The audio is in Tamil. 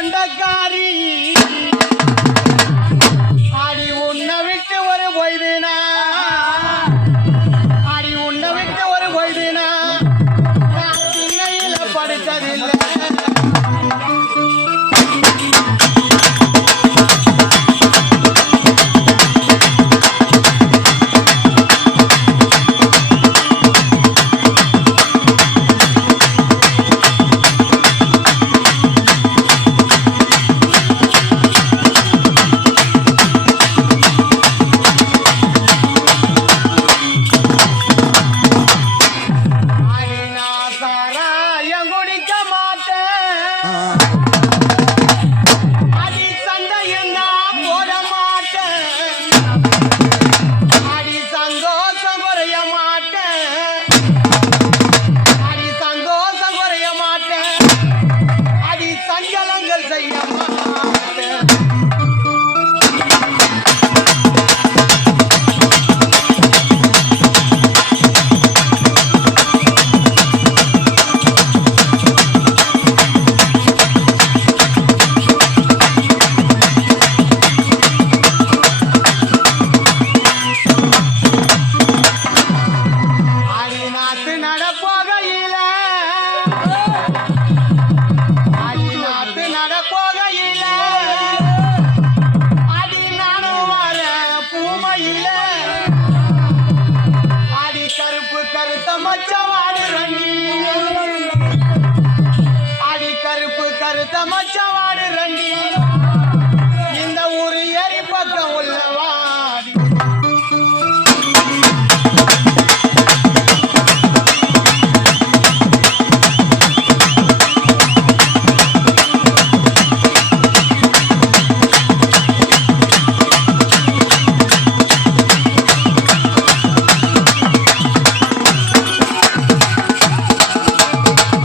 கொண்டக்காரி